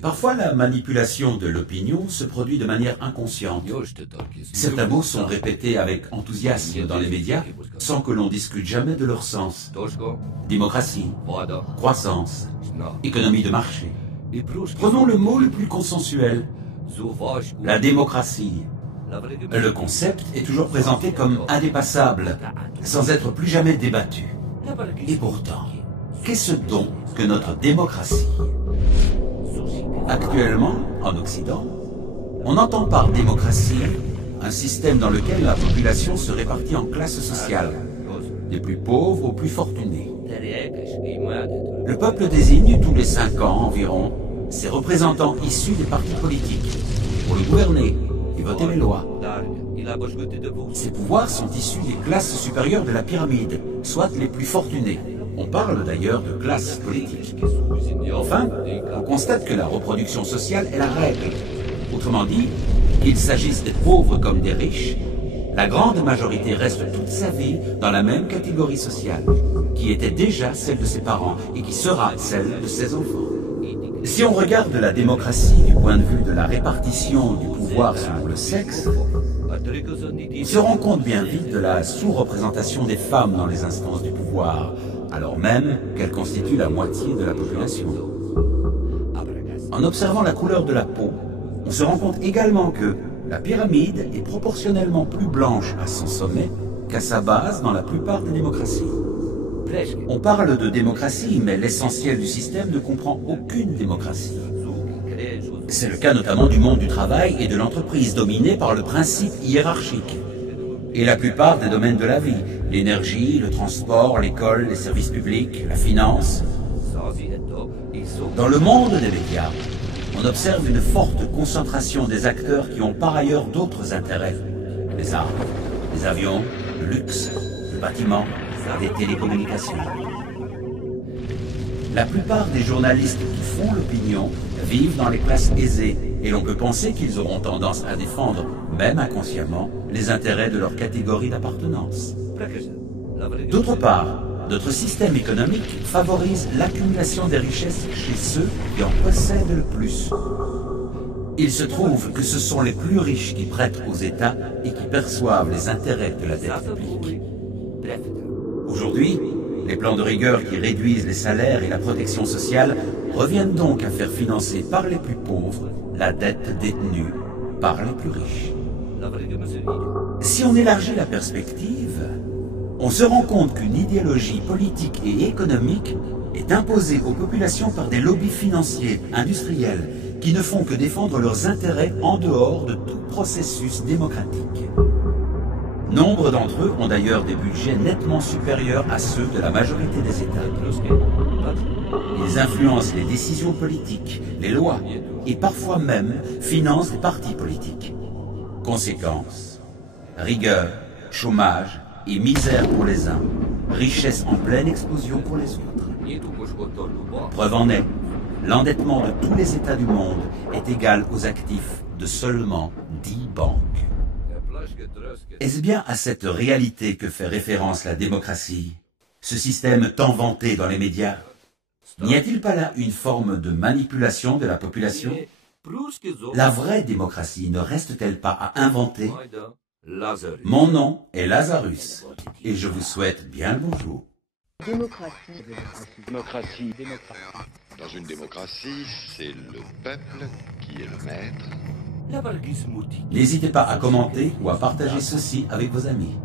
Parfois, la manipulation de l'opinion se produit de manière inconsciente. Certains mots sont répétés avec enthousiasme dans les médias, sans que l'on discute jamais de leur sens. Démocratie, croissance, économie de marché. Prenons le mot le plus consensuel, la démocratie. Le concept est toujours présenté comme indépassable, sans être plus jamais débattu. Et pourtant, qu'est-ce donc que notre démocratie? Actuellement, en Occident, on entend par démocratie un système dans lequel la population se répartit en classes sociales, des plus pauvres aux plus fortunés. Le peuple désigne tous les 5 ans environ ses représentants issus des partis politiques pour le gouverner et voter les lois. Ces pouvoirs sont issus des classes supérieures de la pyramide, soit les plus fortunés. On parle d'ailleurs de classe politique. Enfin, on constate que la reproduction sociale est la règle. Autrement dit, qu'il s'agisse des pauvres comme des riches, la grande majorité reste toute sa vie dans la même catégorie sociale, qui était déjà celle de ses parents et qui sera celle de ses enfants. Si on regarde la démocratie du point de vue de la répartition du pouvoir selon le sexe, on se rend compte bien vite de la sous-représentation des femmes dans les instances du pouvoir, alors même qu'elles constituent la moitié de la population. En observant la couleur de la peau, on se rend compte également que la pyramide est proportionnellement plus blanche à son sommet qu'à sa base dans la plupart des démocraties. On parle de démocratie, mais l'essentiel du système ne comprend aucune démocratie. C'est le cas notamment du monde du travail et de l'entreprise, dominé par le principe hiérarchique. Et la plupart des domaines de la vie, l'énergie, le transport, l'école, les services publics, la finance. Dans le monde des médias, on observe une forte concentration des acteurs qui ont par ailleurs d'autres intérêts. Les armes, les avions, le luxe, le bâtiment, des télécommunications. La plupart des journalistes qui font l'opinion vivent dans les classes aisées et l'on peut penser qu'ils auront tendance à défendre, même inconsciemment, les intérêts de leur catégorie d'appartenance. D'autre part, notre système économique favorise l'accumulation des richesses chez ceux qui en possèdent le plus. Il se trouve que ce sont les plus riches qui prêtent aux États et qui perçoivent les intérêts de la dette publique. Aujourd'hui, les plans de rigueur qui réduisent les salaires et la protection sociale reviennent donc à faire financer par les plus pauvres la dette détenue par les plus riches. Si on élargit la perspective, on se rend compte qu'une idéologie politique et économique est imposée aux populations par des lobbies financiers, industriels, qui ne font que défendre leurs intérêts en dehors de tout processus démocratique. Nombre d'entre eux ont d'ailleurs des budgets nettement supérieurs à ceux de la majorité des États. Ils influencent les décisions politiques, les lois, et parfois même financent des partis politiques. Conséquence, rigueur, chômage et misère pour les uns, richesse en pleine explosion pour les autres. Preuve en est, l'endettement de tous les États du monde est égal aux actifs de seulement 10 banques. Est-ce bien à cette réalité que fait référence la démocratie, ce système tant vanté dans les médias? N'y a-t-il pas là une forme de manipulation de la population? La vraie démocratie ne reste-t-elle pas à inventer? Mon nom est Lazarus et je vous souhaite bien le bonjour. Démocratie. Démocratie. Dans une démocratie, c'est le peuple qui est le maître. N'hésitez pas à commenter ou à partager ceci avec vos amis.